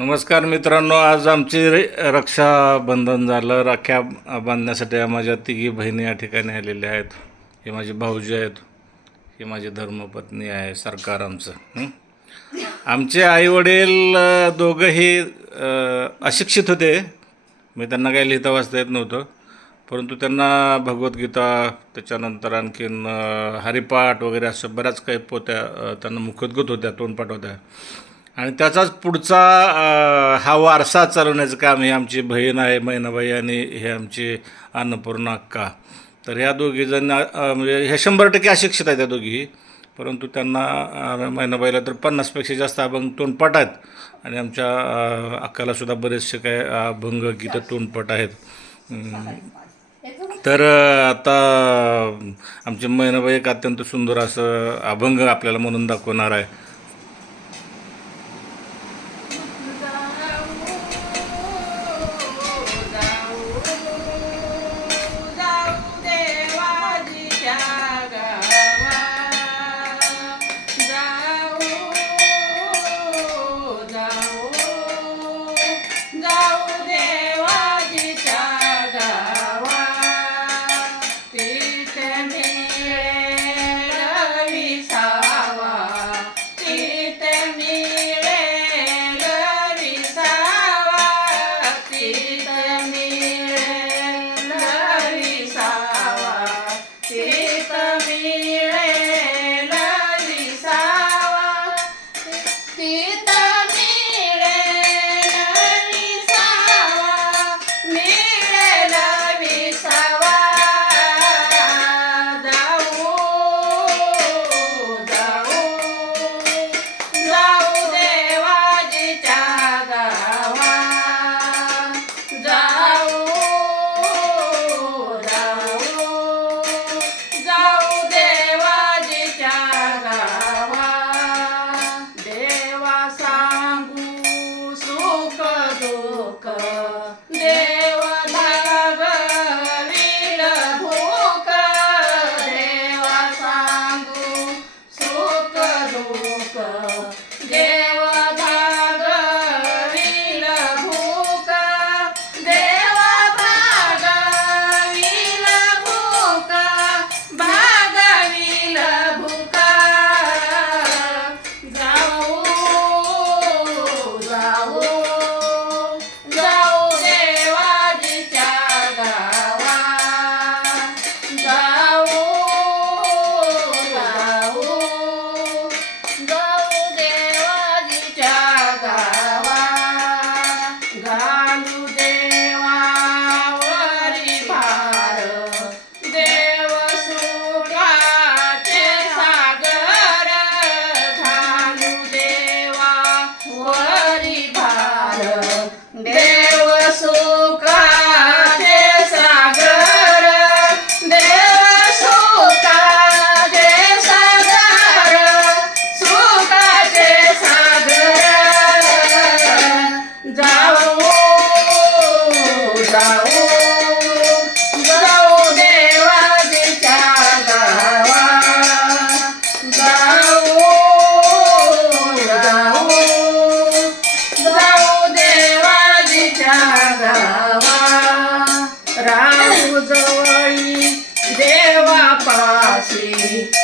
नमस्कार मित्रांनो आज आमची रक्षाबंधन झालं. राख्या बांधण्यासाठी माझ्या तिघी बहिणी या ठिकाणी आलेल्या आहेत. हे माझे भाऊजी आहेत. ही माझी धर्मपत्नी आहे सरकार आमचं. आमचे आईवडील दोघंही अशिक्षित होते. मी त्यांना काही लिहिता वाचता येत नव्हतं. परंतु त्यांना भगवद्गीता त्याच्यानंतर आणखीन हरिपाठ वगैरे असं बऱ्याच काही पोत्या त्यांना मुखोद्गत होत्या तोंडपाठ होत्या. आणि त्याचाच पुढचा हा वारसा चालवण्याचं काम हे आमची बहीण आहे मैनाबाई आणि हे आमची अन्नपूर्णा अक्का. तर ह्या दोघी जण म्हणजे ह्या शंभर टक्के अशिक्षित आहेत त्या दोघी. परंतु त्यांना मैनाबाईला तर पन्नासपेक्षा जास्त अभंग तोंडपाठ आहेत. आणि आमच्या अक्कालासुद्धा बरेचसे काय अभंग गीतं तोंडपाठ आहेत. तर आता आमची मैनाबाई एक अत्यंत सुंदर असं अभंग आपल्याला म्हणून दाखवणार आहे. see.